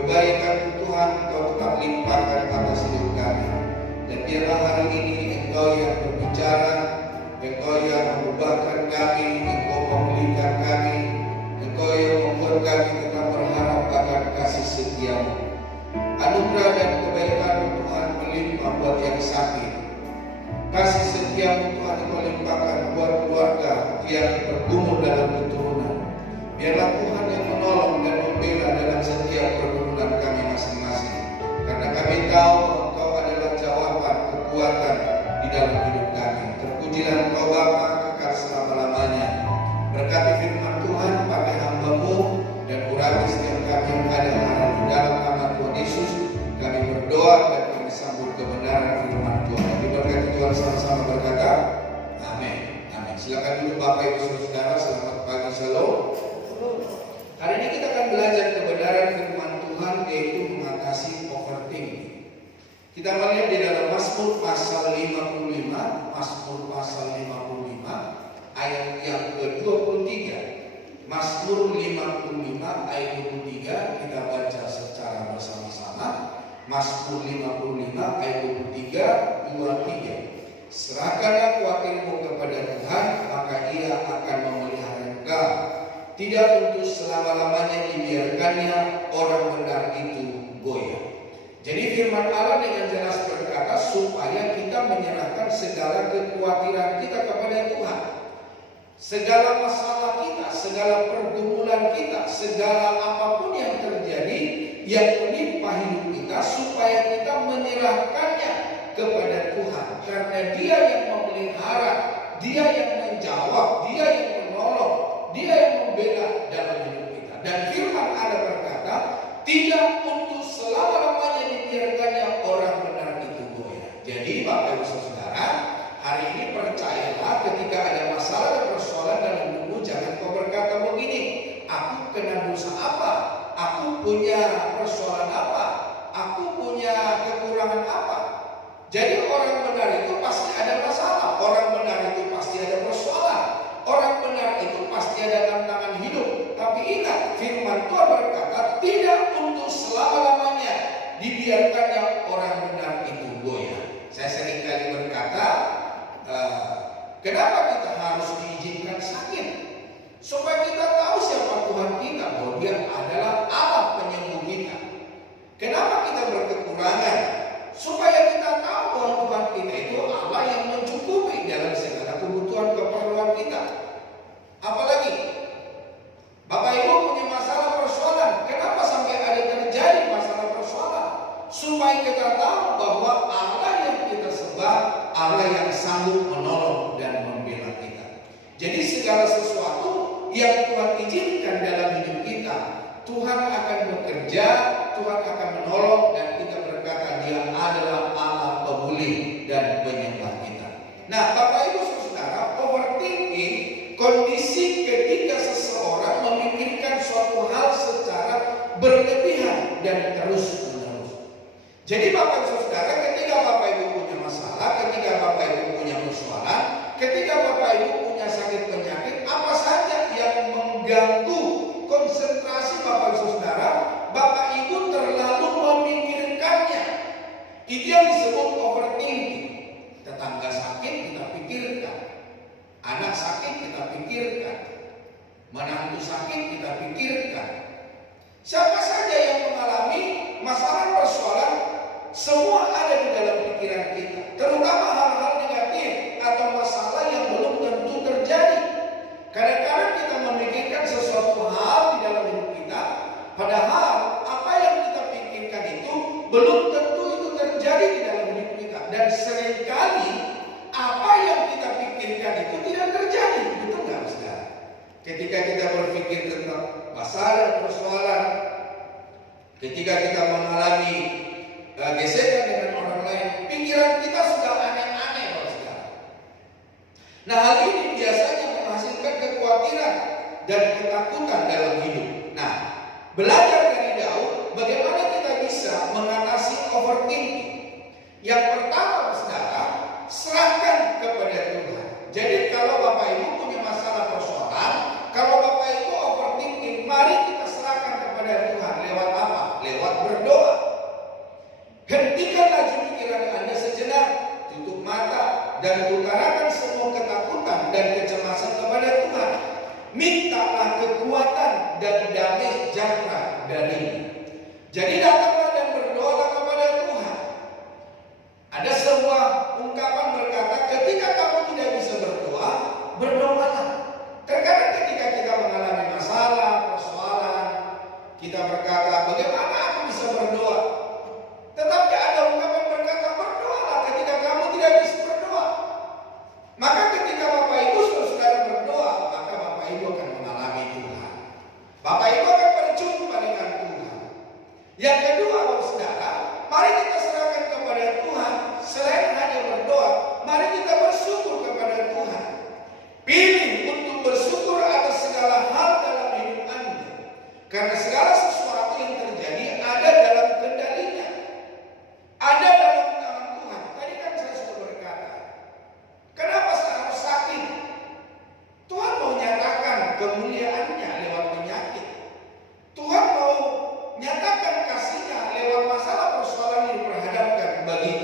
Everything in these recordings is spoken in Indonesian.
kebaikan Tuhan Engkau tetap limpahkan atas hidup kami. Dan biarlah hari ini Engkau yang berbicara, Engkau yang mengubahkan kami, Engkau memulihkan kami, Engkau yang membuat kami tetap berharap akan kasih setia-Mu. Anugerah dan kebaikan Tuhan melimpah buat yang sakit. Kasih setia-Mu Tuhan Engkau limpahkan buat keluarga yang bergumul dalam keturunan. Biarlah Tuhan yang menolong dan membela dalam setiap pergumulan kami masing-masing. Karena kami tahu Engkau adalah jawaban kekuatan di dalam hidup kami. Terpujilah Engkau Bapa kekal selama-lamanya. Berkati firman Tuhan pakai hamba-Mu dan urapi setiap kami yang ada hari di dalam nama Tuhan Yesus. Kami berdoa dan kami sambut kebenaran firman Tuhan. Diberkati Tuhan sama-sama berkata, amin. Amin. Silakan dulu Bapak Ibu Saudara, selamat pagi, shalom. Hari ini kita akan belajar kebenaran firman Tuhan, yaitu mengatasi overthinking. Kita melihat di dalam Mazmur pasal 55, Mazmur pasal 55 ayat yang ke-23. Mazmur 55 ayat 23 kita baca secara bersama-sama. Mazmur 55 ayat 23. Serahkanlah khawatirmu kepada Tuhan, maka Ia akan memelihara engkau. Tidak untuk selama-lamanya dibiarkannya orang benar itu goyah. Jadi firman Allah dengan jelas berkata supaya kita menyerahkan segala kekhawatiran kita kepada Tuhan. Segala masalah kita, segala pergumulan kita, segala apapun yang terjadi yang menimpa hidup kita, supaya kita menyerahkannya kepada Tuhan. Karena Dia yang memelihara, Dia yang menjawab, Dia yang menolong, Dia yang membela dalam hidup kita. Dan firman Allah berkata, tidak untuk selama-lamanya dibiarkannya orang benar itu goyah. Jadi Bapak Ibu Saudara, hari ini percayalah ketika ada masalah dan persoalan dalam hidupmu, jangan kau berkata begini, aku kena dosa apa? Aku punya persoalan apa? Aku punya kekurangan apa? Jadi orang benar itu pasti ada masalah. Orang benar itu pasti ada persoalan. Orang benar itu pasti ada tantangan hidup. Tapi ingat, firman Tuhan berkata, tidak untuk selama-lamanya dibiarkannya orang benar itu goyah. Saya sering kali berkata, kenapa kita harus diizinkan sakit? Supaya kita tahu siapa Tuhan kita, bahwa Dia adalah Allah penyembuh kita. Kenapa kita berkekurangan? Supaya kita tahu bahwa Tuhan kita itu Allah yang mencukupi dalam segala kebutuhan keperluan kita. Apalagi Bapak Ibu punya masalah persoalan. Kenapa sampai ada terjadi masalah persoalan? Supaya kita tahu bahwa Allah yang kita sembah, Allah yang sanggup menolong dan membela kita. Jadi segala sesuatu yang Tuhan izinkan dalam hidup kita, Tuhan akan bekerja, Tuhan akan menolong, dan kita berkata Dia adalah Allah pemulih dan penyembah kita. Nah, Bapak Ibu Saudara, overthinking kondisi ketika seseorang memikirkan suatu hal secara berlebihan dan terus-menerus. Jadi Bapak Ibu Saudara, ketika Bapak Ibu punya masalah, ketika Bapak Ibu punya persoalan, ketika Bapak Ibu punya sakit penyakit, apa saja yang mengganggu konsentrasi Bapak Ibu Saudara, Bapak Ibu terlalu memikirkannya. Itu yang disebut overthinking. Tetangga sakit kita pikirkan, anak sakit kita pikirkan, menantu sakit kita pikirkan. Siapa saja yang mengalami masalah persoalan, semua ada di dalam pikiran kita. Terutama hal-hal negatif atau masalah yang belum tentu terjadi. Kadang-kadang kita memikirkan sesuatu hal di dalam hidup kita, padahal apa yang kita pikirkan itu belum tentu itu terjadi di dalam hidup kita. Dan seringkali apa yang kita pikirkan itu tidak terjadi. Betul nggak, saudara? Ketika kita berpikir tentang masalah dan persoalan, ketika kita mengalami gesekan dengan orang lain, pikiran kita sudah aneh-aneh, saudara. Nah, hal ini biasanya menghasilkan kekhawatiran dan ketakutan dalam hidup. Nah, belajar dari Daud, bagaimana kita bisa mengatasi overthinking. Yang pertama, saudara, serahkan kepada Tuhan. Jadi kalau Bapak Ibu punya masalah persoalan, kalau Bapak Ibu overthinking, mari kita serahkan kepada Tuhan. Lewat apa? Lewat kekuatan dan damai sejahtera darinya. Jadi datanglah dan berdoalah kepada Tuhan. Ada sebuah ungkapan berkata, ketika kamu tidak bisa berdoa, berdoalah. Terkadang ketika kita mengalami masalah, persoalan, kita berkata, bagaimana aku bisa berdoa? Tetapi ada ungkapan berkata, berdoalah ketika kamu tidak bisa berdoa. Maka ketika Bapak Ibu saudara berdoa, maka Bapak Ibu akan mengalami Tuhan. Bapak Ibu akan berjumpa dengan Tuhan. Yang kedua, saudara, mari kita serahkan kepada Tuhan. Selain hanya berdoa, mari kita bersyukur kepada Tuhan. Pilih untuk bersyukur atas segala hal dalam hidup Anda. Karena segala sesuatu yang terjadi ada dalam kendalinya. Ada dalam tangan Tuhan. Tadi kan saya sudah berkata, kenapa saya harus sakit? Tuhan mau nyatakan kemuliaannya lewat penyakit. Tuhan mau nyatakan kasihnya lewat masalah persoalan yang diperhadapkan bagi.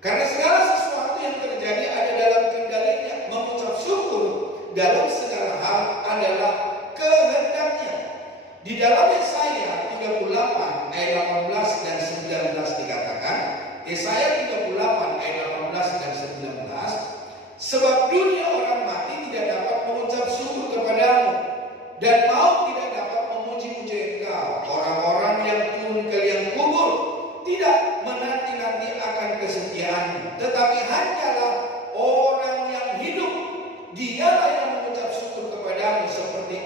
Karena segala sesuatu yang terjadi ada dalam kendalinya. Mengucap syukur dalam segala hal adalah kehendaknya. Di dalam Yesaya 38 ayat 18 dan 19 dikatakan, Yesaya 38 ayat 18 dan 19, sebab dunia orang mati tidak dapat mengucap syukur kepadamu, dan maut tidak dapat memuji-muji engkau. Orang-orang yang turun ke liang kubur tidak menanti-nanti akan kesetiaanmu, tetapi hanyalah orang yang hidup, dialah yang mengucap syukur kepadamu, seperti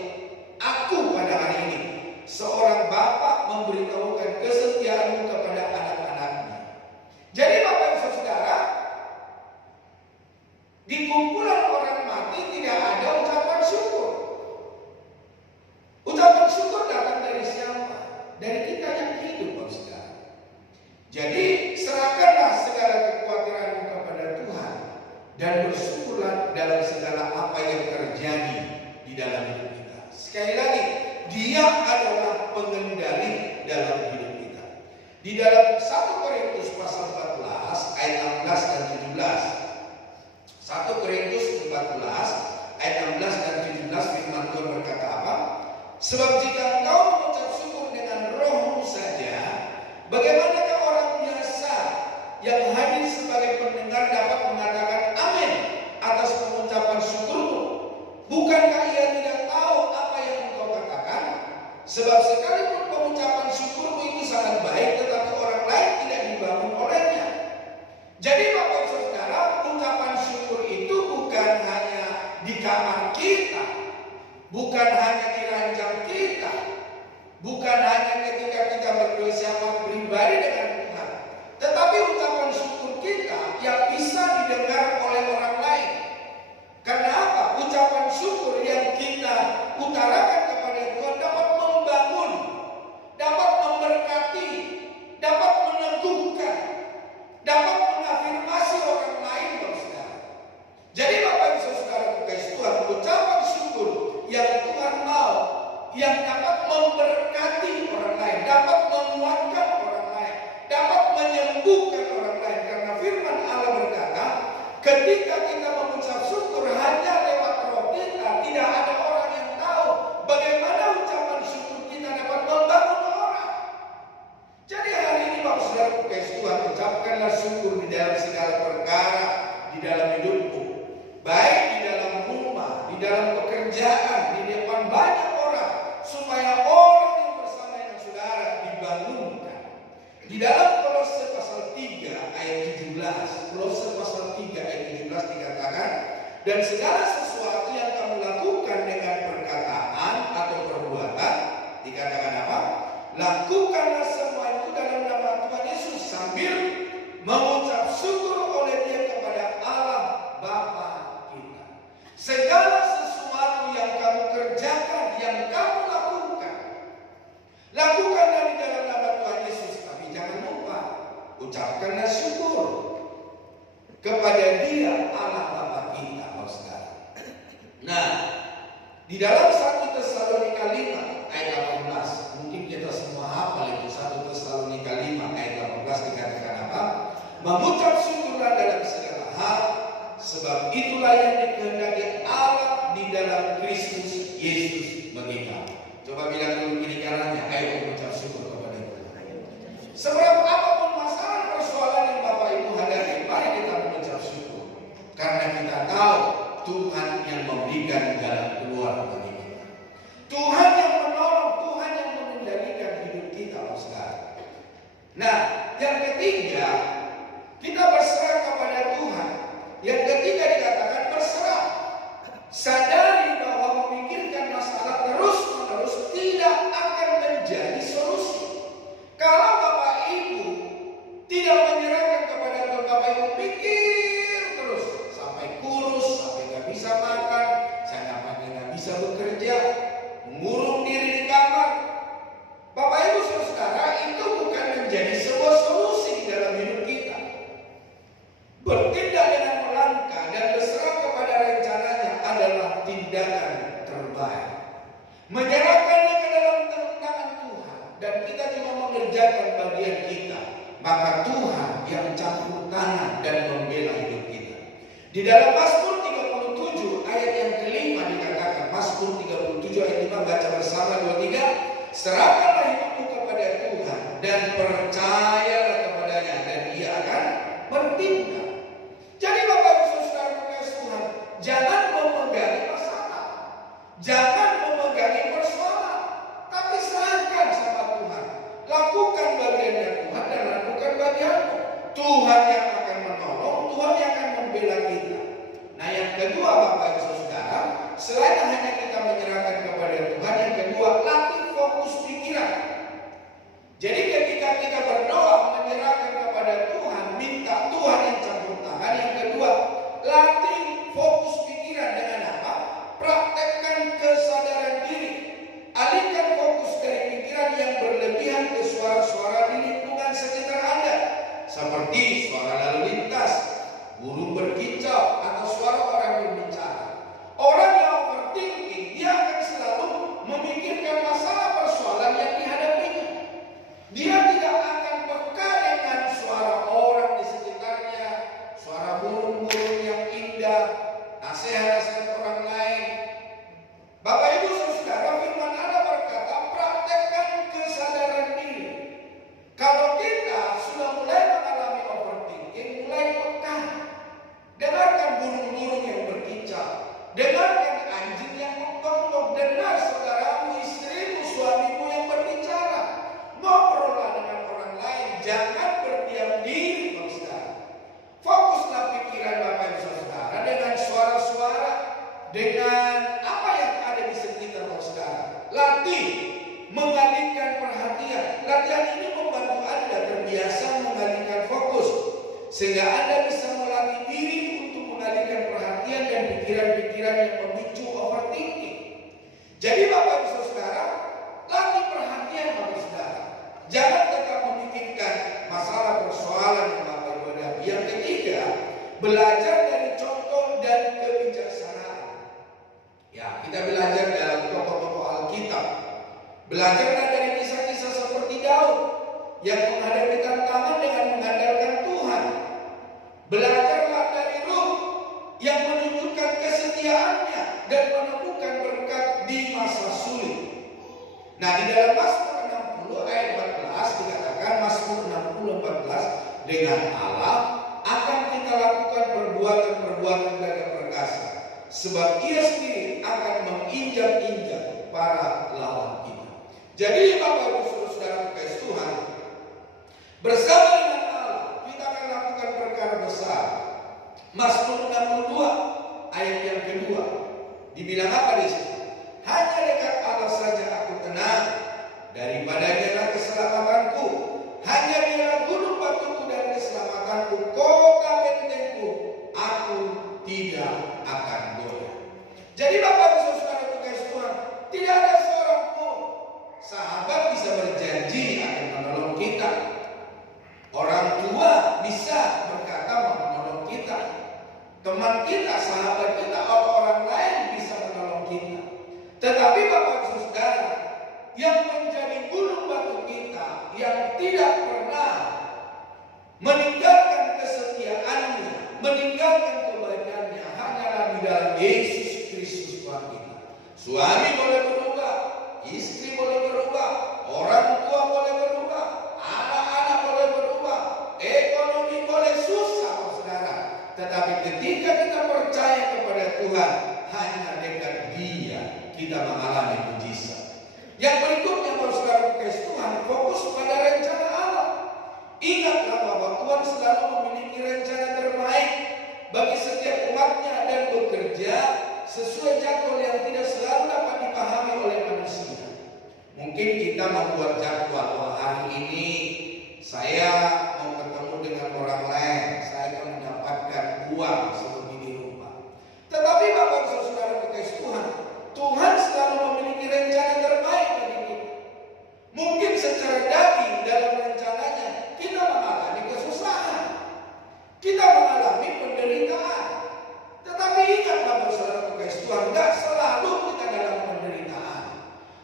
aku pada hari ini. Seorang bapa memberitahukan kesetiaanmu kepada anak-anaknya. Jadi Bapak Ibu Saudara, di kumpulan orang mati tidak ada ucapan syukur. Ucapan syukur datang dari siapa? Dari kita yang hidup, Bapak Saudara. Jadi serahkanlah segala kekhawatiranmu kepada Tuhan dan bersyukurlah dalam segala apa yang terjadi di dalam hidup kita. Sekali lagi, Dia adalah pengendali dalam hidup kita. Di dalam 1 Korintus pasal 14 ayat 16 dan 17. 1 Korintus 14 ayat 16 dan 17 firman Tuhan berkata apa? Sebab jika engkau mengucap syukur dengan rohmu saja, bagaimanakah orang biasa yang hadir sebagai pendengar dapat mengatakan amin atas pengucapan syukurmu? Bukankah ia tidak tahu apa yang engkau katakan? Sebab sekalipun pengucapan syukurmu itu sangat baik, tetapi orang lain tidak dibangun olehnya. Jadi Bapak Ibu Saudara, ucapan syukur itu bukan hanya di kamar kita, bukan hanya di ranjang kita, bukan hanya ketika kita berdoa pribadi dengan Tuhan, tetapi ucapan syukur kita yang bisa didengar oleh orang lain. Karena apa? Ucapan syukur yang kita utarakan kepada Tuhan dapat membangun, dapat memberkati, dapat meneguhkan, dapat mengafirmasi orang lain, Saudara. Jadi Bapak Ibu Saudara kasih Tuhan, ucapan syukur yang Tuhan mau, yang dapat memberkati orang lain, dapat menguatkan orang lain, dapat menyembuhkan orang lain. Karena firman Allah berkata, ketika kita mengucap syukur hanya lewat roh kita, tidak ada orang yang tahu bagaimana ucapan syukur kita dapat membangun orang. Jadi hari ini Bapak Saudara kasih Tuhan, ucapkanlah syukur di dalam segala perkara di dalam hidupmu, baik di dalam rumah, di dalam pekerjaan, di depan banyak orang, supaya orang yang bersama dengan saudara dibangunkan. Di dalam Kolose pasal 3 ayat 17, Kolose pasal 3 ayat 17 dikatakan, dan segala sesuatu yang kamu lakukan dengan perkataan atau perbuatan, dikatakan apa? Lakukanlah semua itu dalam nama Tuhan Yesus sambil mengucap syukur oleh Dia kepada Allah Bapa kita. Segala sesuatu yang kamu kerjakan, yang kamu lakukan, lakukanlah di dalam nama Tuhan Yesus. Tapi jangan lupa, ucapkanlah syukur kepada Dia Allah Bapa kita, Saudara. Nah, di dalam 1 Tesalonika 5 ayat 18, mungkin kita semua hafal itu. 1 Tesalonika 5 ayat 18 dikatakan apa? bagi kamu. Coba bilang dulu kiri kanannya, ayo mengucap syukur kepada Tuhan. Seberapa apapun masalah persoalan yang Bapak Ibu hadapi, mari kita mengucap syukur. Karena kita tahu Tuhan yang memberikan jalan keluar bagi kita. Tuhan yang menolong, Tuhan yang mengendalikan hidup kita sekarang. Nah, yang ketiga, kita berserah kepada Tuhan. Yang ketiga dikatakan berserah. Sadari bahwa memikirkan masalah terus-menerus tidak akan menjadi solusi. Kalau Bapak Ibu tidak menyerahkan kepada Tuhan, Bapak Ibu pikir terus sampai kurus, sampai nggak bisa makan, sampai nggak bisa bekerja, mengurung diri di kamar. Bapak Ibu saudara, itu bukan menjadi sebuah solusi di dalam hidup kita. Bertindak dengan melangkah dan berserah kepada rencananya adalah tindakan terbaik. Menyerahkannya ke dalam tangan Tuhan dan kita cuma mengerjakan bagian kita, maka Tuhan yang campur tangan dan membela hidup kita. Di dalam Mazmur 37 ayat yang kelima dikatakan, Mazmur 37 ayat 5, baca bersama 2-3, serahkanlah hidupmu kepada Tuhan dan percayalah kepadanya dan Ia akan bertindak. Jadi Bapak Ibu Saudara kasih Tuhan, jangan memegangi masalah, jangan memegangi persoalan, tapi serahkan sama Tuhan. Lakukan bagiannya Tuhan dan lakukan bagianmu. Tuhan yang akan menolong, Tuhan yang akan membela kita. Nah, yang kedua Bapak Ibu Saudara, selain hanya kita menyerahkan kepada Tuhan, yang kedua latih fokus pikiran. Jadi ketika kita berdoa menyerahkan kepada Tuhan, minta Tuhan yang campur tangan. Yang kedua, latih fokus pikiran dengan apa? Praktekkan kesadaran diri. Alihkan fokus dari pikiran yang berlebihan ke suara-suara di lingkungan sekitar Anda, seperti suara lalu lintas, burung berkicau, atau suara orang berbicara. Orang yang overthinking, dia akan selalu memikirkan masalah persoalan yang dihadapinya. Dia tidak akan peka dengan suara orang di sekitarnya, suara burung-burung yang indah, nasihat-nasihat orang lain. Bapak Ibu Saudara, firman Allah berkata, praktekkan kesadaran diri. Kalau kita sudah mulai mengalami overthinking, mulai peka. Dengarkan burung-burung yang berkicau, dengarkan anjing yang menggonggong, dengar saudaramu, istrimu, suamimu yang berbicara. Ngobrollah dengan orang lain, jangan berdiam diri, saudara. Fokuslah pikiran Bapak Ibu Saudara dengan suara-suara, dengan apa yang ada di sekitar saudara. Latih mengalihkan perhatian. Latihan ini membantu Anda terbiasa mengalihkan fokus, sehingga Anda bisa melatih diri untuk mengalihkan perhatian dan pikiran-pikiran yang memicu overthinking. Jadi Bapak Ibu Saudara, latih perhatian Bapak Saudara. Jangan tetap memikirkan masalah persoalan yang Bapak Ibu hadapi. Yang ketiga, belajar dari contoh dan kebijaksanaan. Ya, kita belajar dalam tokoh-tokoh Alkitab. Belajarlah dari kisah-kisah seperti Daud yang menghadapi tantangan dengan mengandalkan Tuhan. Belajarlah dari Ruth yang menunjukkan kesetiaannya dan menemukan berkat di masa sulit. Nah, di dalam Mazmur 60 ayat 14 dikatakan, Mazmur 60:14, dengan Allah akan kita lakukan perbuatan-perbuatan gagah perkasa, sebab Ia sendiri akan menginjak-injak para lawan kita. Jadi Bapak Ibu Saudara kasih Tuhan, bersama dengan Allah kita akan lakukan perkara besar. Mazmur 62 ayat yang kedua dibilang apa di sini? Hanya dekat Allah saja aku tenang, daripadanya lah keselamatanku. Hanya dialah gunung batuku dan keselamatanku, kota bentengku, aku tidak akan goyah. Jadi Bapak Ibu Saudara kasih Tuhan, tidak ada seorang pun sahabat bisa berjanji akan menolong kita. Orang tua bisa berkata mau menolong kita. Teman kita, sahabat kita, orang lain bisa menolong kita. Tetapi Bapak Ibu Saudara, yang menjadi gunung batu kita, yang tidak pernah meninggalkan kesetiaannya, meninggalkan kebaikannya, hanyalah di dalam Yesus Kristus Tuhan kita. Suami boleh berubah, Mungkin kita membuat jadwal, wah hari ini saya mau ketemu dengan orang lain, saya akan mendapatkan uang sebegini rupa. Tetapi Bapak Ibu Saudara kekasih Tuhan, Tuhan selalu memiliki rencana terbaik bagi kita. Mungkin secara daging dalam rencananya kita mengalami kesusahan, kita mengalami penderitaan. Tetapi ingat Bapak Saudara kekasih Tuhan, gak selalu kita dalam penderitaan,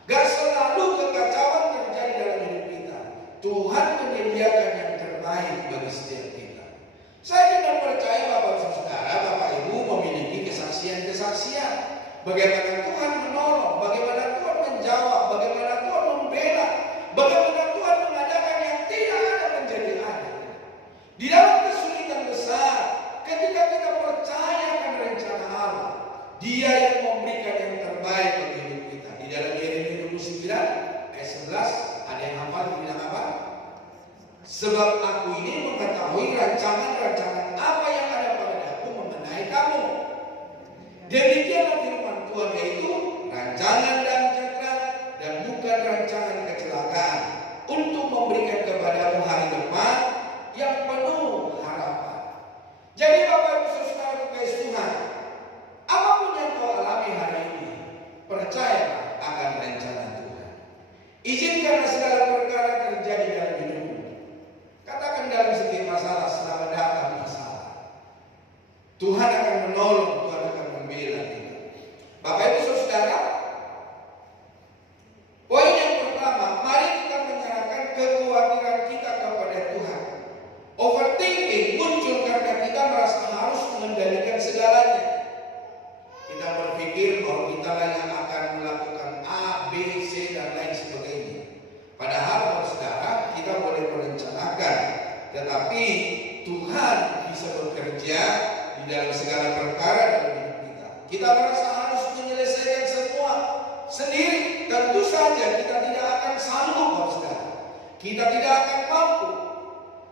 gak selalu kekacauan terjadi dalam hidup kita. Tuhan menyediakan yang terbaik bagi setiap kita. Saya dengan percaya Bapak Saudara, Bapak Ibu memiliki kesaksian-kesaksian bagaimana Tuhan menolong, bagaimana Tuhan menjawab, bagaimana Tuhan membela, bagaimana Tuhan mengadakan yang tidak ada menjadi ada. Di dalam kesulitan besar, ketika kita percaya akan rencana Allah, Dia yang memberikan yang terbaik bagi hidup kita. Di dalam Yeremia 29 ayat 11 ada yang hafal bilang apa? Sebab aku ini mengetahui rancangan-rancangan apa yang ada padaku mengenai kamu. Demikianlah firman Tuhan, yaitu rancangan dan sejahtera dan bukan rancangan kecelakaan, untuk memberikan kepadamu hari depan yang penuh harapan. Jadi Bapak Ibu Saudara kekasih Tuhan, apapun yang kau alami hari ini, percayalah akan rencana Tuhan. Izinkanlah segala perkara terjadi dalam hidupmu. Katakan dalam setiap masalah, selamat datang masalah. Tuhan akan menolong, Tuhan akan membela kita. Bapak Ibu Saudara, poin yang pertama, mari kita menyerahkan kekhawatiran kita kepada Tuhan. Overthinking muncul karena kita merasa harus mengendalikan segalanya. Kita berpikir bahwa kita lah yang akan melakukan A, B, C, dan lain sebagainya. Padahal Saudara, kita boleh merencanakan, tetapi Tuhan bisa bekerja di dalam segala perkara dalam hidup kita. Kita merasa harus menyelesaikan semua sendiri. Tentu saja kita tidak akan sanggup, Saudara. Kita tidak akan mampu.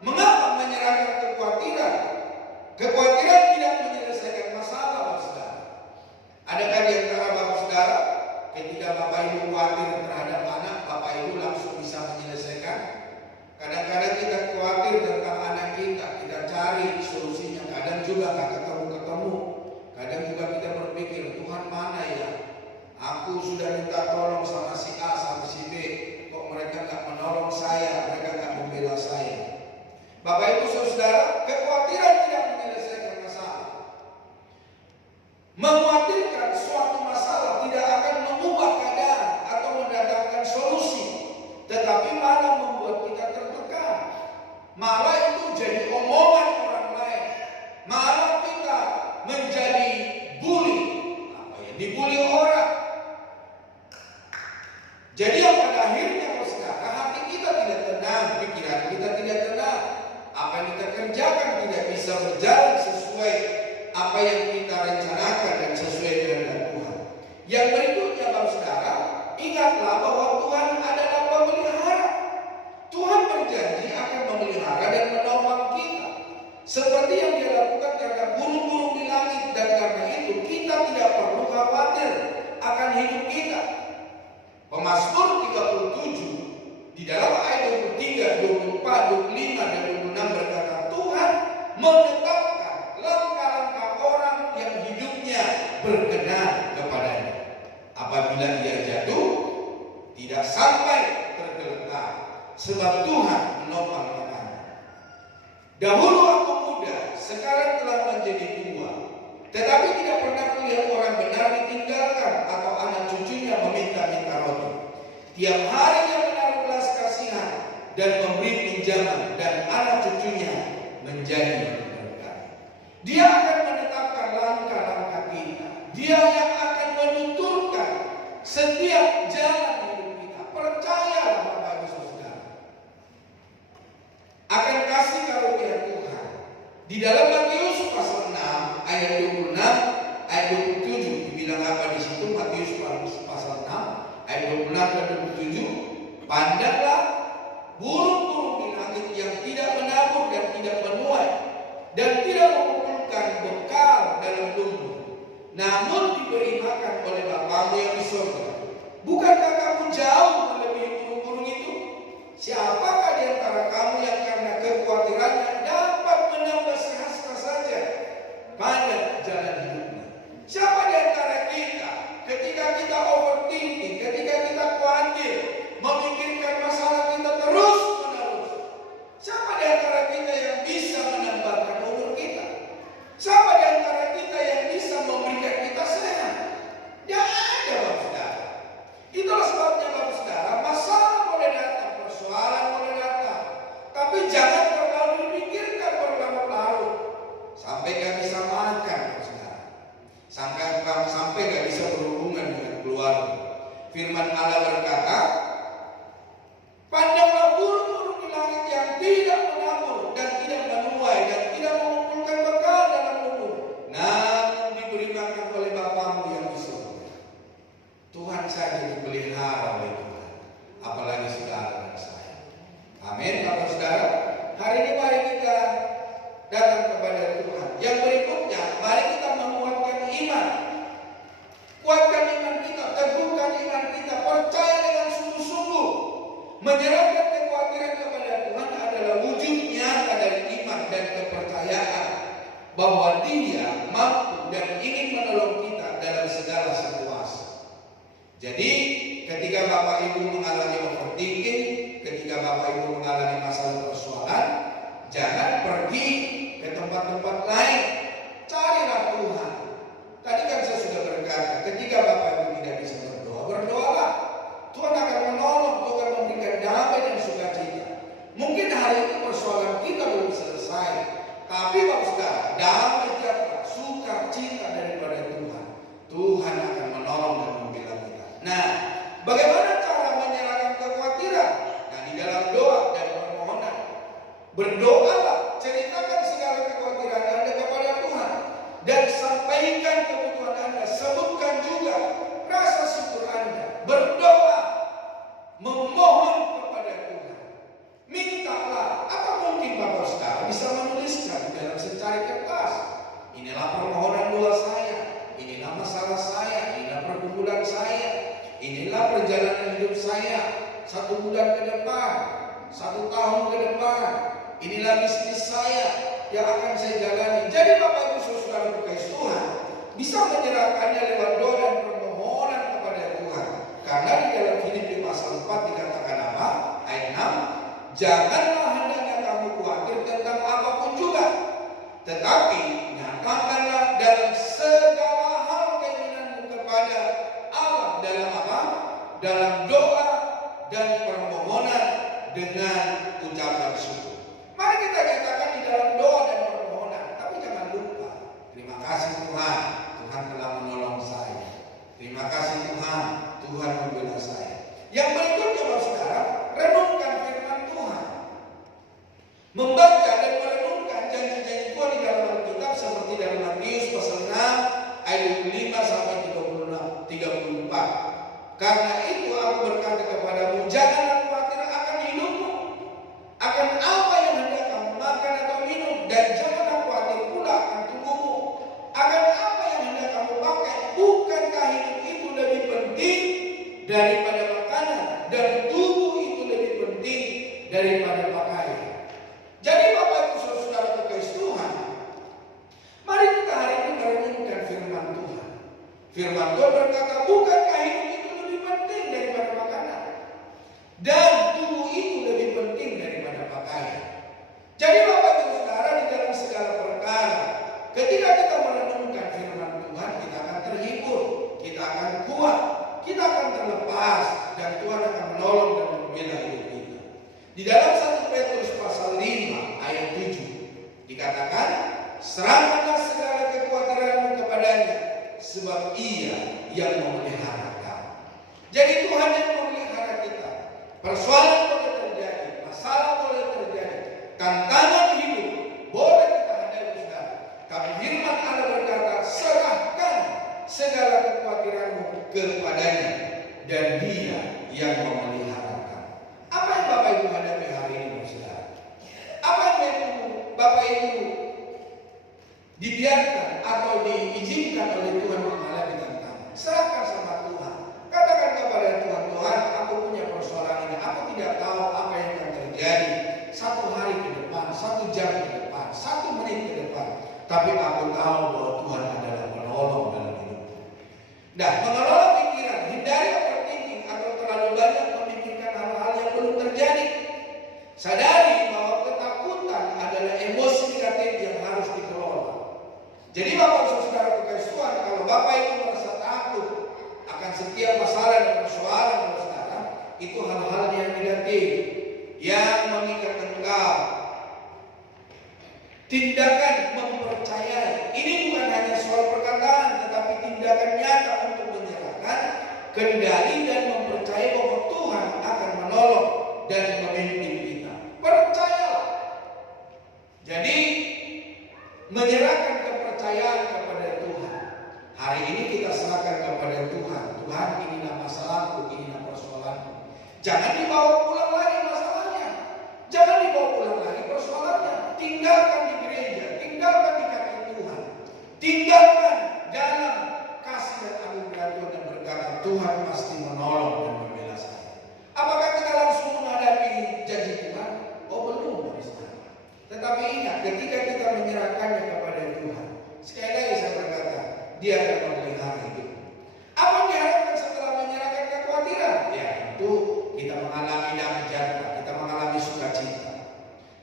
Mengapa menyerahkan kekhawatiran? Kekhawatiran tidak menyelesaikan masalah, Saudara. Adakah di antara Bapak Saudara, ketika Bapak Ibu khawatir terhadap anak, Bapak Ibu langsung bisa menyelesaikan? Kadang-kadang kita khawatir tentang anak kita, kita cari solusinya. Kadang juga gak ketemu-ketemu. Kadang juga kita berpikir, Tuhan mana ya? Aku sudah minta tolong sama si A, sama si B, kok mereka gak menolong saya, mereka gak membela saya. Bapak Ibu Saudara, kekhawatiran tidak menyelesaikan masalah. Mengkhawatirkan suatu masalah tidak akan mengubah keadaan atau mendatangkan solusi, tetapi malah membuat kita tertekan. Malah itu jadi omongan orang lain. Malah kita menjadi bully, dibully orang. Jadi yang pada akhirnya Saudara, hati kita tidak tenang, pikiran kita tidak tenang. Apa yang kita kerjakan tidak bisa berjalan sesuai apa yang kita rencanakan dan sesuai kehendak Tuhan. Yang berikutnya Bapak Saudara, ingatlah bahwa Tuhan adalah pemelihara. Tuhan berjanji akan memelihara dan menopang kita, seperti yang Dia lakukan terhadap burung-burung di langit. Dan karena itu kita tidak perlu khawatir akan hidup kita. Pemazmur 37 di dalam ayat 23, 24, 25 dan 26 berkata, Tuhan menetapkan langkah-langkah orang yang hidupnya berkenan kepadanya. Apabila ia jatuh, tidak sampai tergeletak, sebab Tuhan menopang tangannya. Dahulu aku muda, sekarang telah menjadi tua, tetapi tidak pernah kulihat orang benar ditinggalkan atau anak cucunya meminta-minta roti. Tiap hari dia menaruh belas kasihan dan memberi pinjaman, dan anak cucunya menjadi berkat. Dia akan menetapkan langkah-langkah kita. Dia yang akan menuturkan setiap jalan hidup kita. Percayalah Bapak Ibu Saudara, akan kasih karunia Tuhan. Di dalam Matius pasal 6 ayat 26 ayat 27 dibilang apa di situ? Matius pasal 6 ayat 26 dan 27, pandanglah burung-burung di langit yang tidak menabur dan tidak menuai dan tidak mengumpulkan bekal dalam lumbung, namun diberi makan oleh Bapamu yang di surga. Bukankah kamu jauh melebihi sebabnya Bapak Saudara, masalah boleh datang, persoalan boleh datang, tapi jangan terlalu dipikirkan berlarut-larut sampai gak bisa makan, Bapak Saudara. Sampai gak bisa berhubungan dengan keluarga. Firman Allah berkata, pandanglah burung-burung di langit yang tidak menabur dan tidak menuai dan tidak mengumpulkan bekal dalam lumbung, namun diberi makan oleh Bapamu yang di surga. Tuhan saja dipelihara oleh Tuhan, apalagi saudara dan saya. Amin, Bapak Saudara. Hari ini mari kita datang kepada Tuhan. Yang berikutnya, mari kita menguatkan iman. Kuatkan iman kita, teguhkan iman kita, percaya dengan sungguh-sungguh. Menyerahkan kekhawatiran kepada Tuhan adalah wujud nyata dari iman dan kepercayaan bahwa Dia mampu dan ingin menolong kita dalam segala situasi. Jadi ketika Bapak Ibu mengalami overthinking, ketika Bapak Ibu mengalami masalah persoalan, jangan pergi ke tempat-tempat lain. Carilah Tuhan. Tadi kan saya sudah berkata, ketika Bapak Ibu tidak bisa berdoa, berdoalah. Tuhan akan menolong, Tuhan memberikan damai dan sukacita. Mungkin hari ini persoalan kita belum selesai, tapi Bapak Saudara, damai sejahtera, sukacita daripada Tuhan. Tuhan akan menolong dan membela kita. Nah, bagaimana cara menyerahkan kekhawatiran? Nah, di dalam doa dan permohonan. Berdoalah, ceritakan segala kekhawatiran Anda kepada Tuhan dan sampaikan kebutuhan Anda. Sebutkan juga rasa syukur Anda. Berdoa, memohon kepada Tuhan. Mintalah. Apa mungkin Bapak Saudara bisa menuliskan di dalam secari kertas? Inilah permohonan doa saya, inilah masalah saya, inilah pergumulan saya, inilah perjalanan hidup saya 1 bulan ke depan, 1 tahun ke depan. Inilah bisnis saya yang akan saya jalani. Jadi Bapak Ibu Saudara berkasih Tuhan bisa menyerahkannya lewat doa dan permohonan kepada Tuhan. Karena di dalam Filipi pasal 4 dikatakan apa? Ayat 6, janganlah hendaknya kamu khawatir tentang apapun juga, tetapi nyatakanlah dalam segala hal keinginanmu kepada Allah dalam apa? Dalam doa dan permohonan dengan ucapan syukur. Mari kita nyatakan di dalam doa dan permohonan. Tapi jangan lupa, terima kasih Tuhan, Tuhan telah menolong saya. Terima kasih Tuhan, Tuhan membela saya. Yang berikutnya Bapak Saudara, renungkan firman Tuhan. Membaca dan merenungkan janji-janji Tuhan di dalam Alkitab seperti dalam Matius pasal 6 ayat 25 sampai 34. Karena itu aku berkata kepadamu, janganlah khawatir akan hidupmu, akan apa yang hendak kamu makan atau minum, dan janganlah khawatir pula akan tubuhmu, akan apa yang hendak kamu pakai. Bukankah hidup itu lebih penting daripada makanan, dan tubuh itu lebih penting daripada pakaian? Jadi Bapak Ibu Saudara terkasih Tuhan, mari kita hari ini merenungkan firman Tuhan. Firman Tuhan berkata, bukankah hidup itu lebih penting daripada makanan, dan tubuh itu lebih penting daripada pakaian? Jadi Bapak Ibu Saudara, di dalam segala perkara, ketika kita merenungkan firman Tuhan, kita akan terhibur, kita akan kuat, kita akan terlepas, dan Tuhan akan menolong dan membela hidup kita. Di dalam 1 Petrus pasal 5 ayat 7 dikatakan, serahkanlah segala kekhawatiranmu kepadanya, sebab Ia yang memelihara kamu. Jadi Tuhan yang memelihara kita. Persoalan boleh terjadi, masalah boleh terjadi, tantangan hidup boleh kita hadapi Saudara. Tapi firman Allah berkata, serahkan segala kekhawatiranmu kepadanya, dan Dia yang memelihara kamu. Apa yang Bapak Ibu hadapi hari ini Saudara? Apa yang Bapak Ibu dibiarkan atau diizinkan oleh Tuhan mengalami tantangan? Serahkan sama Tuhan. Katakan kepada Tuhan, Tuhan, aku punya persoalan ini. Aku tidak tahu apa yang akan terjadi 1 hari ke depan, 1 jam ke depan, 1 menit ke depan. Tapi aku tahu bahwa Tuhan adalah penolong dalam hidupku. Nah, mengelola pikiran, hindari overthinking atau terlalu banyak memikirkan hal-hal yang belum terjadi. Sadari bahwa ketakutan adalah emosi negatif yang harus dikelola. Jadi Bapak Saudara terkasih Tuhan, kalau Bapak itu merasa takut akan setiap masalah dan persoalan itu hal-hal yang negatif yang mengikat engkau. Tindakan mempercayai, ini bukan hanya soal perkataan, tetapi tindakan nyata untuk menyerahkan kendali dan mempercayai bahwa Tuhan akan menolong dan memimpin kita. Percayalah. Jadi menyerahkan kepercayaan kepada Tuhan. Hari ini kita serahkan kepada Tuhan. Tuhan, inilah masalahku, inilah persoalanku. Jangan dibawa pulang lagi masalahnya. Jangan dibawa pulang lagi persoalannya. Tinggalkan di gereja, tinggalkan di kaki Tuhan. Tinggalkan dalam kasih dan anugerah Tuhan dan berkata, Tuhan pasti menolong dan membela saya. Apakah kita langsung menghadapi janji Tuhan? Oh, belum. Tetapi ingat, ketika kita menyerahkannya kepada Tuhan, sekali lagi saya berkata, Dia akan memelihara hidup. Apa yang diharapkan setelah menyerahkan kekhawatiran? Ya, tentu kita mengalami damai sejahtera, kita mengalami sukacita.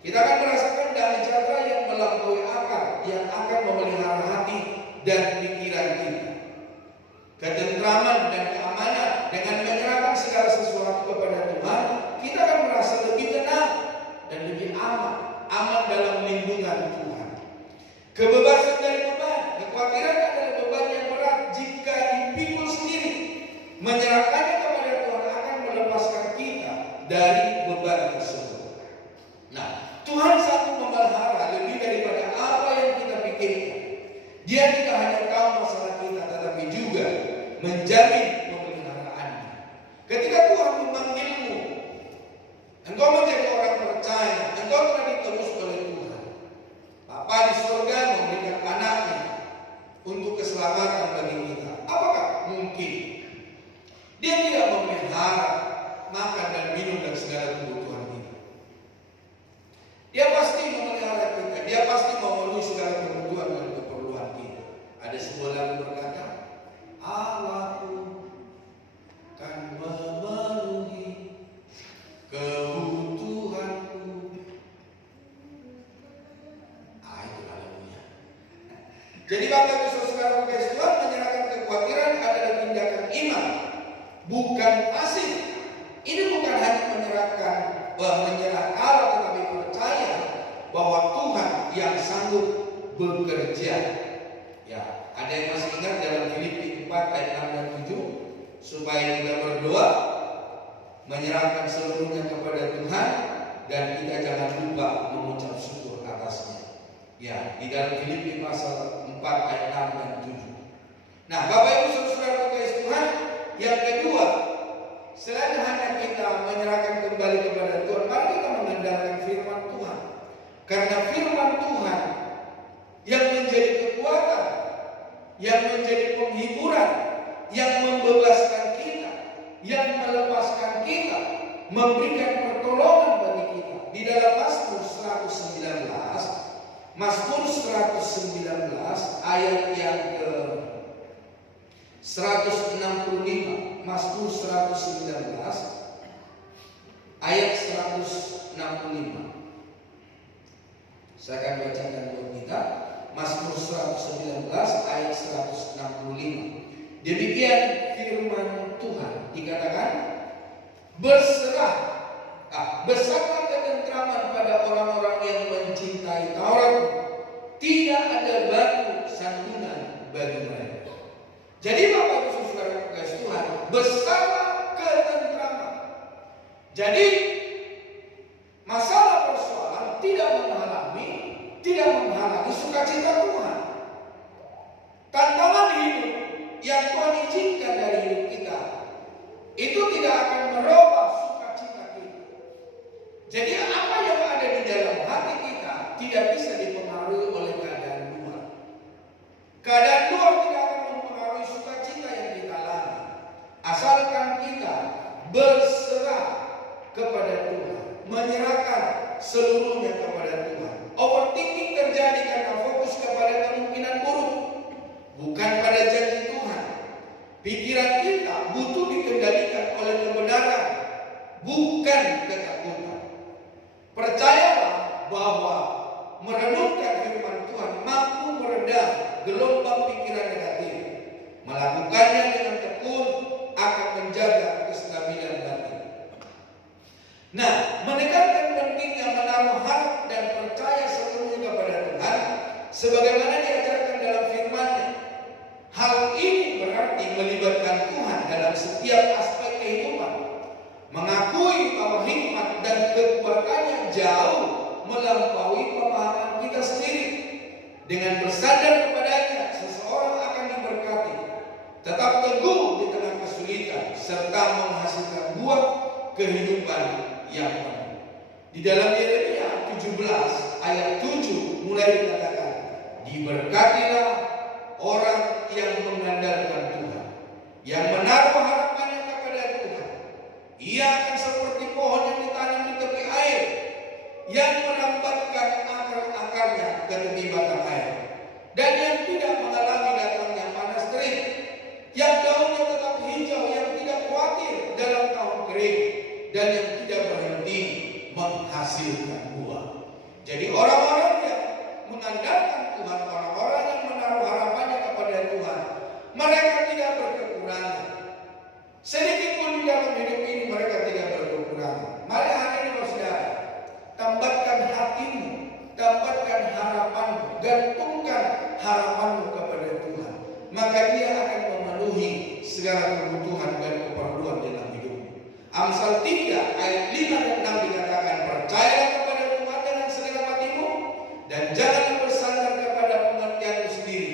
Kita akan merasakan damai sejahtera yang melampaui akal, yang akan memelihara hati dan pikiran kita. Ketentraman dan keamanan dengan menyerahkan segala sesuatu kepada Tuhan, kita akan merasa lebih tenang dan lebih aman dalam lindungan Tuhan. Kebebasan dari beban, kekhawatiran adalah beban yang berat jika dipikul sendiri. Menyerahkannya kepada Tuhan akan melepaskan kita dari beban tersebut. Nah, Tuhan sanggup memelihara lebih daripada apa yang kita pikirkan. Dia tidak hanya tahu masalah kita, tetapi juga menjamin pemeliharaannya. Ketika Tuhan memanggilmu, engkau menjadi orang percaya, engkau telah ditebus oleh Tuhan. Bapa di surga memberikan anaknya untuk keselamatan bagi kita. Apakah mungkin Dia tidak memelihara makan dan minum dan segala kebutuhan kita? Dia pasti memelihara kita. Dia pasti memenuhi segala kebutuhan dan keperluan kita. Ada sebuah lagu berkata, Allahku kan memenuhi kebutuhanku. Itulah lagunya. Jadi Bapak Ibu Saudara kasih Tuhan, menyerahkan kekhawatiran adalah tindakan iman, bukan pasif. Ini bukan hanya menyerah Allah, tetapi percaya bahwa Tuhan yang sanggup bekerja. Ya, ada yang masih ingat dalam Filipi 4 ayat 6 dan 7, supaya kita berdoa menyerahkan seluruhnya kepada Tuhan dan kita jangan lupa mengucap syukur atasnya. Ya, di dalam Filipi pasal 4 ayat 6 dan 7. Nah, Bapak Ibu Saudara kasih Tuhan, yang kedua, selain hanya kita menyerahkan kembali kepada Tuhan, mari kita mengandalkan firman Tuhan. Karena firman Tuhan yang menjadi kekuatan, yang menjadi penghiburan, yang membebaskan kita, yang melepaskan kita, memberikan pertolongan bagi kita. Di dalam Mazmur 119 ayat yang ke 165. Mazmur 119 ayat 165. Saya akan bacakan buat kita. Mazmur 119 ayat 165. Demikian firman Tuhan, dikatakan, bersama ketentraman pada orang-orang yang mencintai Taurat, tidak ada batu sandungan bagi mereka. Jadi Bapak Ibu Saudara kasih Tuhan, bersama ketentraman. Jadi masalah persoalan tidak menghalangi sukacita Tuhan. Tantangan hidup yang Tuhan izinkan dari hidup kita itu tidak akan merubah sukacita kita. Jadi apa yang ada di dalam hati kita tidak bisa dipengaruhi oleh keadaan luar. Keadaan luar tidak akan mempengaruhi sukacita yang kita alami, asalkan kita berserah kepada Tuhan, menyerahkan seluruhnya kepada Tuhan. Overthinking terjadi karena fokus kepada kemungkinan buruk, bukan pada janji Tuhan. Pikiran kita butuh dikendalikan oleh kebenaran, bukan ketakutan. Percayalah bahwa merenungkan firman Tuhan mampu meredam gelombang pikiran negatif. Melakukannya dengan tekun akan menjaga kestabilan batin. Nah, menekankan pentingnya menaruh harap dan percaya sepenuhnya kepada Tuhan, sebagaimana diajarkan dalam firman-Nya. Hal ini berarti melibatkan Tuhan dalam setiap aspek kehidupan, mengakui bahwa hikmat dan kekuatannya jauh melampaui pemahaman kita sendiri. Dengan bersandar kepadanya, seseorang akan diberkati, tetap teguh di tengah kesulitan, serta menghasilkan buah kehidupan yang penuh. Di dalam Yeremia 17 ayat 7 mulai dikatakan, diberkatilah orang yang mengandalkan Tuhan, yang menaruh harapannya kepada Tuhan. Ia akan seperti pohon yang ditanam di tepi air, yang merambatkan akar-akarnya ke tepi batang air, dan yang tidak mengalami datangnya panas terik, yang daunnya tetap hijau, yang tidak khawatir dalam tahun kering, dan yang tidak berhenti menghasilkan buah. Jadi orang-orang yang mengandalkan Tuhan, orang-orang yang menaruh harapannya kepada Tuhan, mereka tidak berkekurangan. Sedikit pun di dalam hidup ini mereka tidak berkekurangan. Mari hari ini saudara, tambatkan hatimu, tambatkan harapanmu, gantungkan harapanmu kepada Tuhan. Maka Dia akan memenuhi segala kebutuhan dan keperluan dalam hidupmu. Amsal 3 ayat 5 dan 6 dikatakan, percayalah kepada Tuhan dengan segala hatimu, dan janganlah bersandar kepada pengertianmu sendiri.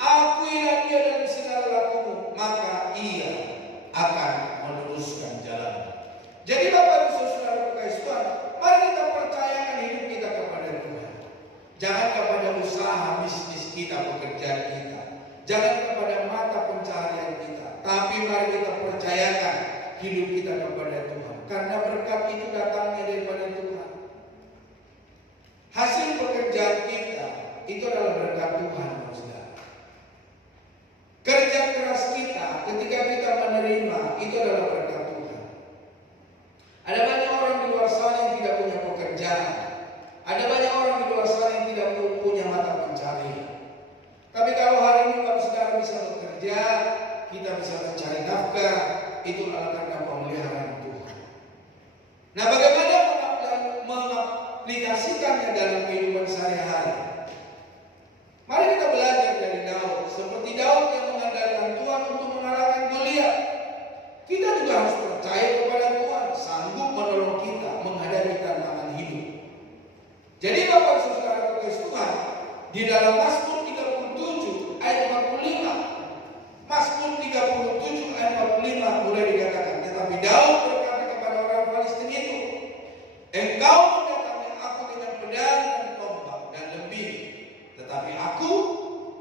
Akuilah Dia dalam segala lakumu, maka Ia akan meluruskan jalan. Jadi Bapak Ibu Saudara kekasih Tuhan, mari kita percayakan hidup kita kepada Tuhan. Jangan kepada usaha bisnis kita, pekerjaan kita, jangan kepada mata pencaharian kita, tapi mari kita percayakan hidup kita kepada Tuhan, karena berkat itu datangnya daripada Tuhan. Hasil pekerjaan kita itu adalah berkat Tuhan, saudara. Kerja keras kita ketika kita menerima itu adalah berkat Tuhan. Ada banyak orang di luar sana yang tidak punya pekerjaan. Ada banyak orang di luar sana yang tidak punya mata pencaharian. Tapi kalau hari ini Bapak Saudara bisa bekerja, kita bisa mencari nafkah, itu adalah karena pemeliharaan Tuhan. Nah, bagaimana mengaplikasikannya dalam kehidupan sehari-hari? Mari kita belajar dari Daud. Seperti Daud yang mengandalkan Tuhan untuk mengalahkan Goliat, kita juga harus percaya kepada Tuhan sanggup menolong kita menghadapi tantangan hidup. Jadi Bapak Saudara kekasih Tuhan, di dalam Mazmur 37 ayat 45, Mazmur 37 ayat 45 mulai dikatakan, tetapi Daud berkata kepada orang Filistin itu, engkau mendatangi aku dengan pedang dan tombak dan lembing, tetapi aku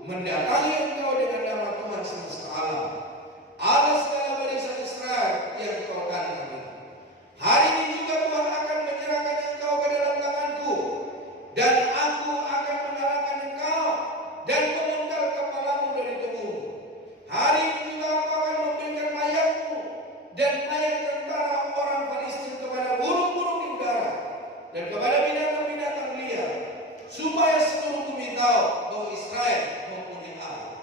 mendatangi engkau dengan nama Tuhan semesta alam, Allah segala barisan Israel yang kau kandung. Hari ini juga Tuhan akan menyerahkan engkau ke dalam tanganku, dan aku akan mengalahkan engkau dan memenggal kepalamu dari tubuhmu. Hari ini juga aku akan memberikan mayatmu dan mayat tentara orang Filistin kepada burung-burung di udara dan kepada binatang-binatang liar, supaya seluruh bumi tahu bahwa Israel mempunyai Allah,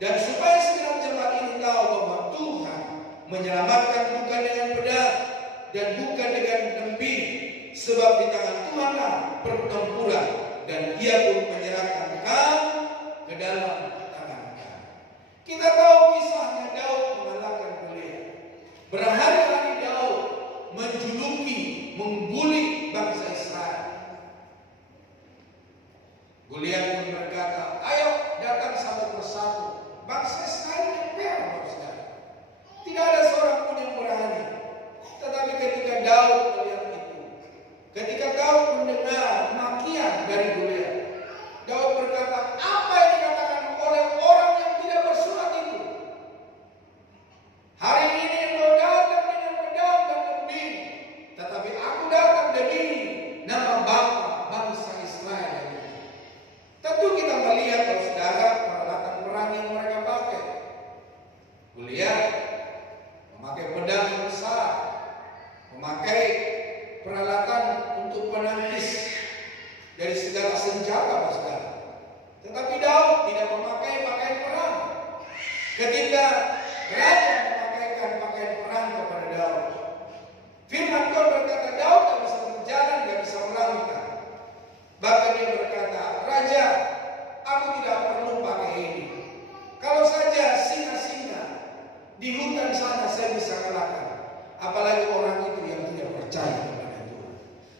dan supaya segenap jemaat ini tahu bahwa Tuhan menyelamatkan bukan dengan pedang dan bukan dengan lembing, sebab di tangan Tuhanlah pertempuran, dan Dia pun menyerahkan kamu ke dalam tangan kami. Kita tahu kisahnya Daud mengalahkan Goliat. Berhari-hari Daud menjuluki, membuli bangsa Israel. Goliat pun berkata, ayo datang satu persatu. Bangsa Israel nempel, saudara. Tidak ada seorang pun yang berani. Tetapi ketika Daud melihat itu, ketika Daud mendengar makian dari Goliat, Daud berkata, apa yang dikatakan oleh orang yang tidak bersurat itu? Hari ini engkau datang dengan pedang dan lembing, tetapi aku datang demi nama Bapa bangsa Israel. Tentu kita melihat, saudara, peralatan perang yang mereka pakai. Goliat memakai pedang yang besar, memakai peralatan untuk menangkis dari segala senjata, saudara. Tetapi Daud tidak memakai pakaian perang. Ketika raja memakaikan pakaian perang kepada Daud, firman Tuhan berkata, Daud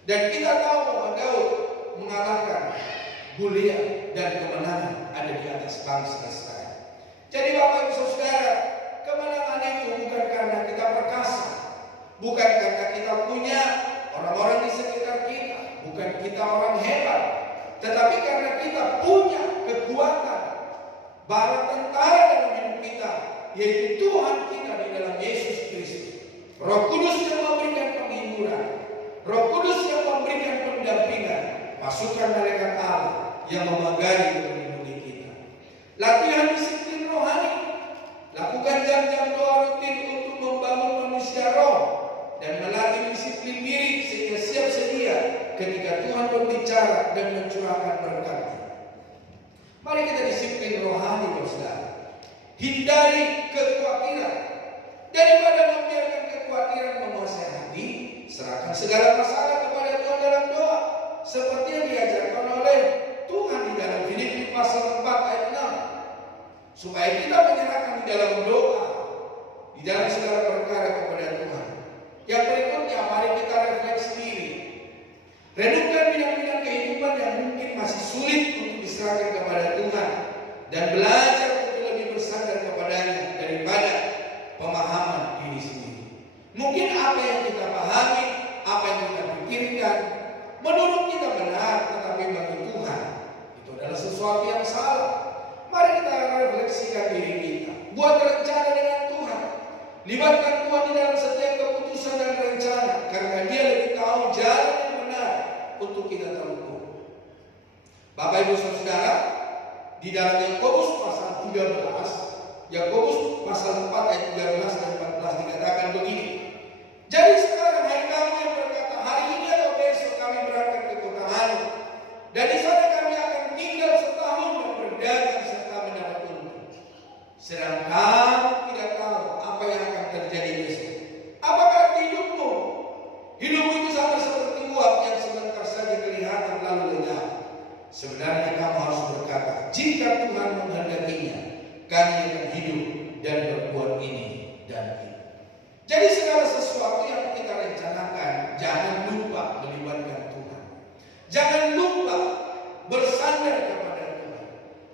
Dan kita tahu bahwa Daud mengalahkan Goliat dan kemenangan ada di atas bangsa Israel. Jadi Bapak Ibu Saudara, kemenangan itu bukan karena kita perkasa, bukan karena kita punya orang-orang di sekitar kita, bukan kita orang hebat, tetapi karena kita punya kekuatan bala tentara dalam hidup kita, yaitu Tuhan kita di dalam Yesus Kristus. Roh Kudus yang memberikan penghiburan, Roh Kudus yang memberikan pendampingan, pasukan malaikat Allah yang memagari dan melindungi kita. Latihan disiplin rohani, lakukan jam-jam doa rutin untuk membangun manusia roh dan melatih disiplin diri sehingga siap sedia ketika Tuhan berbicara dan mencurahkan berkat. Mari kita disiplin rohani, saudara. Hindari kekhawatiran. Daripada membiarkan kekhawatiran menguasai hati, serahkan segala masalah kepada Tuhan dalam doa, seperti yang diajarkan oleh Tuhan di dalam Filipi pasal 4 ayat 6. Supaya kita menyerahkan di dalam doa, di dalam segala perkara kepada Tuhan. Yang berikutnya, mari kita refleksi diri. Renungkan bidang-bidang kehidupan yang mungkin masih sulit untuk diserahkan kepada Tuhan, dan belajar untuk lebih bersandar kepadanya daripada pemahaman diri sendiri. Mungkin apa yang kita pahami, apa yang kita pikirkan, menurut kita benar, tetapi bagi Tuhan itu adalah sesuatu yang salah. Mari kita refleksikan diri kita. Buat rencana dengan Tuhan. Libatkan Tuhan di dalam setiap keputusan dan rencana, karena Dia lebih tahu jalan yang benar untuk kita tempuh. Bapak Ibu Saudara, di dalam Yakobus pasal 13, Yakobus pasal 4 ayat 13 dan 14 dikatakan begini. Jadi sekarang hai kamu yang berkata, hari ini atau besok kami berangkat ke kota Hanu, dan di sana kami akan tinggal setahun dan berdagang serta mendapat untung. Sedang kamu tidak tahu apa yang akan terjadi besok. Apakah hidupmu? Hidupmu itu sama seperti uap yang sebentar saja kelihatan lalu lenyap. Sebenarnya kamu harus berkata, jika Tuhan menghendakinya, kami akan hidup dan berbuat ini dan itu. Jadi segala sesuatu yang kita rencanakan, jangan lupa melibatkan Tuhan. Jangan lupa bersandar kepada Tuhan.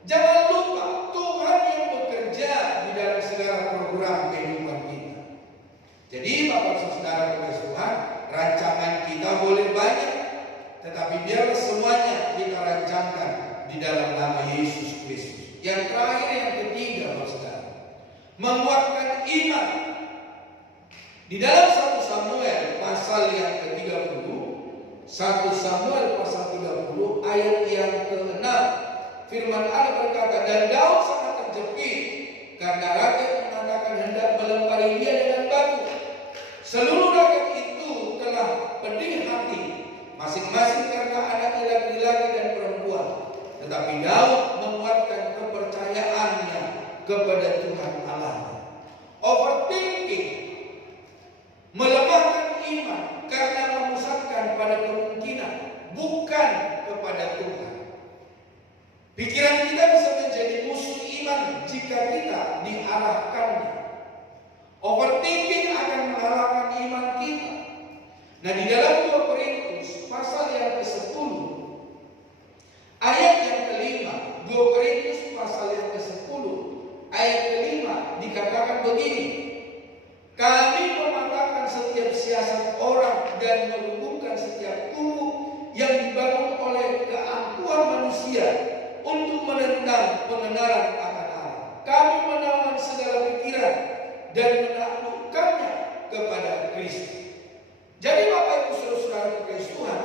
Jangan lupa Tuhan yang bekerja di dalam segala program kehidupan kita. Jadi Bapak Saudara berkasih Tuhan, rancangan kita boleh banyak, tetapi biarlah semuanya kita rancangkan di dalam nama Yesus Kristus. Yang terakhir, yang ketiga, saudara, menguatkan iman. Di dalam 1 Samuel pasal yang ke-30, 1 Samuel pasal 30 ayat yang ke-6, firman Allah berkata, dan Daud sangat terjepit karena rakyat mengatakan hendak melempari dia dengan batu. Seluruh rakyat itu telah pedih hati, masing-masing karena anaknya laki-laki dan perempuan. Tetapi Daud menguatkan kepercayaannya kepada Tuhan Allah. Overthinking, melemahkan iman karena memusatkan pada kemungkinan, bukan kepada Tuhan. Pikiran kita bisa menjadi musuh iman jika kita diarahkannya. Overthinking akan mengalahkan iman kita. Nah, di dalam 2 Korintus pasal yang ke-10 ayat yang ke-5, 2 Korintus pasal yang ke-10 ayat ke-5 dikatakan begini. Kami mematahkan setiap siasat orang dan melumpuhkan setiap tubuh yang dibangun oleh keangkuhan manusia untuk menentang pengenalan akan Allah. Kami menawan segala pikiran dan menaklukkannya kepada Kristus. Jadi Bapak Ibu Saudara terkasih Tuhan,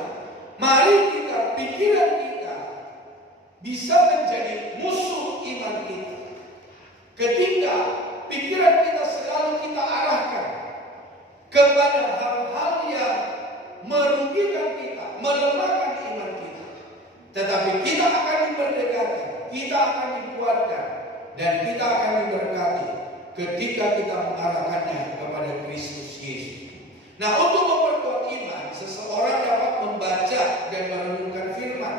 mari kita, pikiran kita bisa menjadi musuh iman kita. Ketika pikiran kita selalu kita arahkan kepada hal-hal yang merugikan kita, melemahkan iman kita. Tetapi kita akan dimerdekakan, kita akan dikuatkan, dan kita akan diberkati ketika kita mengarahkannya kepada Kristus Yesus. Nah, untuk memperkuat iman, seseorang dapat membaca dan merenungkan firman,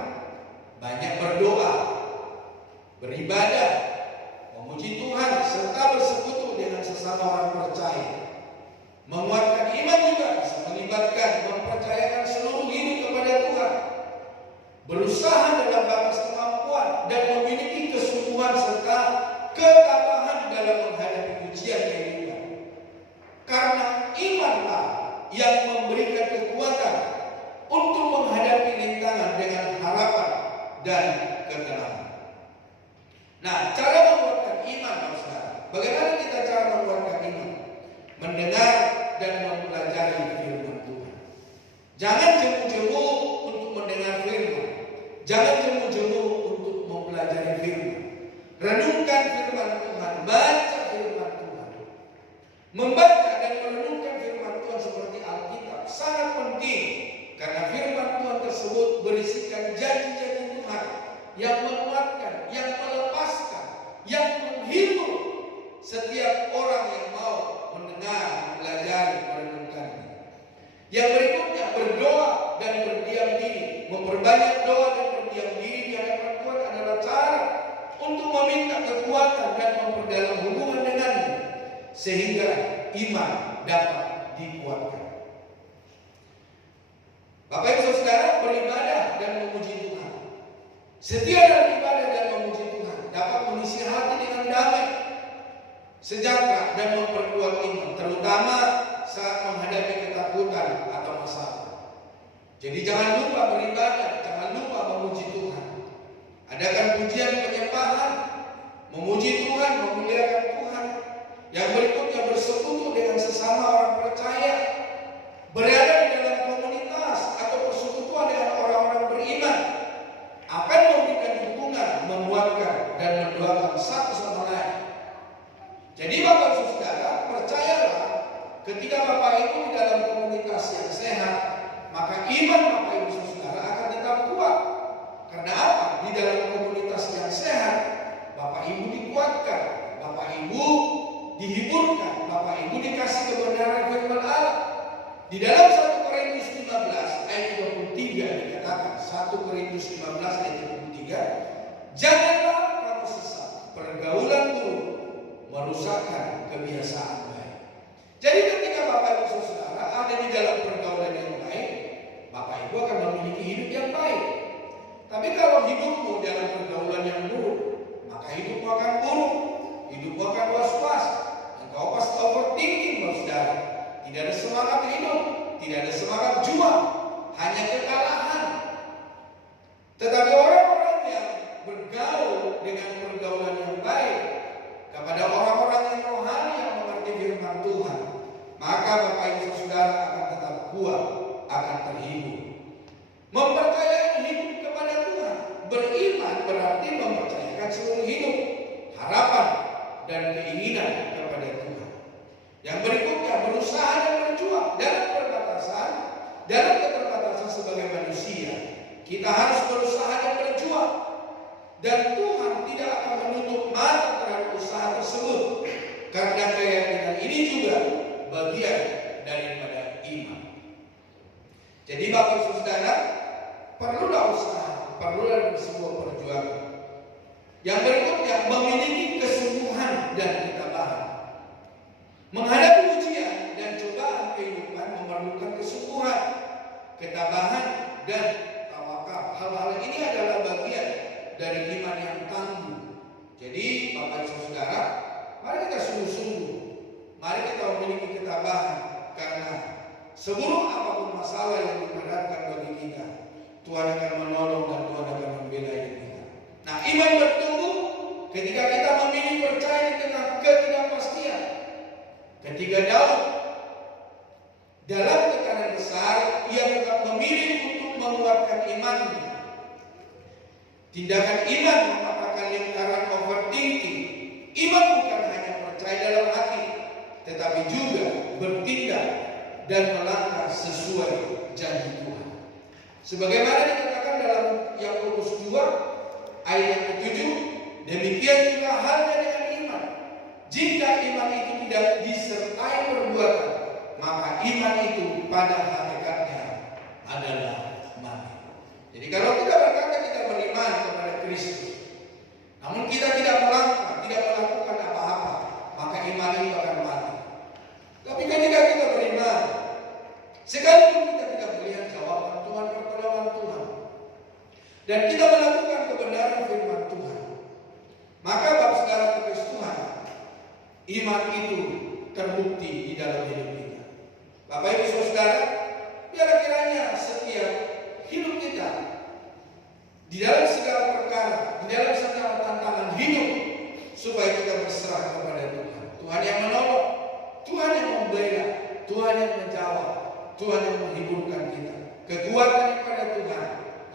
banyak berdoa, beribadah, memuji Tuhan, serta bersekutu dengan sesama orang percaya. Menguatkan iman juga bisa melibatkan mempercayakan seluruh hidup memberikan kekuatan untuk menghadapi rintangan dengan harapan dan ketenangan. Nah, cara menguatkan iman, saudara. Bagaimana kita cara menguatkan iman? Mendengar dan mempelajari firman Tuhan. Jangan jemu-jemu untuk mendengar firman. Jangan jemu-jemu untuk mempelajari firman. Renungkan firman Tuhan, baca firman Tuhan. Membaca dan merenungkan firman Tuhan seperti Alkitab sangat penting, karena firman Tuhan tersebut berisikan janji-janji Tuhan yang menguatkan, yang melepaskan, yang menghibur setiap orang yang mau mendengar, mempelajari, merenungkannya. Yang berikutnya, berdoa dan berdiam diri. Memperbanyak doa dan berdiam diri di hadapan Tuhan adalah cara untuk meminta kekuatan dan memperdalam hubungan dengannya, sehingga iman dapat dikuatkan. Bapak Ibu Saudara, beribadah dan memuji Tuhan. Setia dalam ibadah dan memuji Tuhan dapat mengisi hati dengan damai, sejahtera, dan memperkuat iman, terutama saat menghadapi ketakutan atau masalah. Jadi jangan lupa beribadah, jangan lupa memuji Tuhan. Adakan pujian penyembahan, memuji Tuhan, memuliakan Tuhan. Yang berikutnya, bersekutu dengan sesama orang percaya, berada di dalam komunitas atau persekutuan dengan orang-orang beriman, akan memberikan dukungan, menguatkan, dan mendoakan satu sama lain. Jadi Bapak Ibu Saudara, percayalah, ketika Bapak Ibu di dalam komunitas yang sehat, maka iman Bapak Ibu Saudara akan tetap kuat. Karena apa? Di dalam komunitas yang sehat, Bapak Ibu dikuatkan, Bapak Ibu dihiburkan, Bapak Ibu dikasih kebenaran firman Allah. Di dalam 1 Korintus 15 ayat 23 dikatakan, 1 Korintus 15 ayat 23, janganlah kamu sesat, pergaulan buruk merusakkan kebiasaan baik. Jadi ketika Bapak Ibu Saudara ada di dalam pergaulan yang baik, Bapak Ibu akan memiliki hidup yang baik. Tapi kalau hidupmu dalam pergaulan yang buruk, maka hidupmu akan buruk, hidupmu akan was-was, engkau pasti overthinking, saudara. Tidak ada semangat hidup, tidak ada semangat juang, hanya kekalahan. Tetapi orang-orang yang bergaul dengan pergaulan yang baik kepada orang-orang yang rohani yang mengerti firman Tuhan, maka Bapak Ibu Saudara akan tetap kuat, akan terhibur. Mempercayai hidup kepada Tuhan, beriman berarti mempercayakan seluruh hidup, harapan, dan keinginan kepada Tuhan. Yang berikutnya, berusaha dan berjuang dalam perbatasan, dalam keterbatasan sebagai manusia. Kita harus berusaha dan berjuang, dan Tuhan tidak akan menutup mata terhadap usaha tersebut, karena keyakinan ini juga bagian daripada iman. Jadi Bapak Ibu Saudara, perlulah usaha, perlulah sebuah perjuangan. Yang berikutnya, memiliki kesungguhan dan ketabahan. Menghadapi ujian dan cobaan kehidupan memerlukan kesungguhan, ketabahan, dan tawakal. Hal-hal ini adalah bagian dari iman yang tangguh. Jadi Bapak Ibu Saudara, mari kita sungguh-sungguh, mari kita memiliki ketabahan, karena seburuk apapun masalah yang diberatkan bagi kita, Tuhan akan menolong dan Tuhan akan membela kita. Nah, iman bertumbuh ketika kita memilih percaya di tengah ketidakpastian. Ketika Daud dalam tekanan besar, ia tetap memilih untuk menguatkan imannya. Tindakan iman merupakan lingkaran overthinking. Iman bukan hanya percaya dalam hati, tetapi juga bertindak dan melangkah sesuai janji Tuhan. Sebagaimana dikatakan dalam Yakobus 2 ayat yang ke-7, demikian juga halnya dengan iman. Jika iman itu tidak disertai perbuatan, maka iman itu pada hakikatnya adalah mati. Jadi kalau kita berkata kita beriman kepada Kristus, namun kita tidak melangkah, tidak melakukan apa-apa, maka iman itu akan mati. Tapi ketika kita beriman, sekalipun kita tidak melihat jawaban Tuhan, pertolongan Tuhan, dan kita melakukan kebenaran firman Tuhan, maka Bapak Saudara terkasih Tuhan, iman itu terbukti di dalam hidup kita. Bapak Ibu Saudara, menyembuhkan kita. Kekuatan daripada Tuhan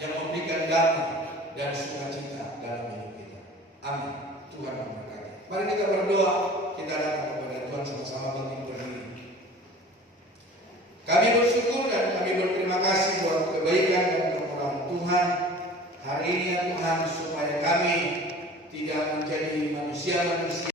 yang memberikan damai dan sukacita dalam hidup kita. Amin. Tuhan memberkati. Mari kita berdoa. Kita datang kepada Tuhan sama-sama bangkit berdiri. Kami bersyukur dan kami berterima kasih buat kebaikan dan kemurahan Tuhan hari ini ya Tuhan, supaya kami tidak menjadi manusia-manusia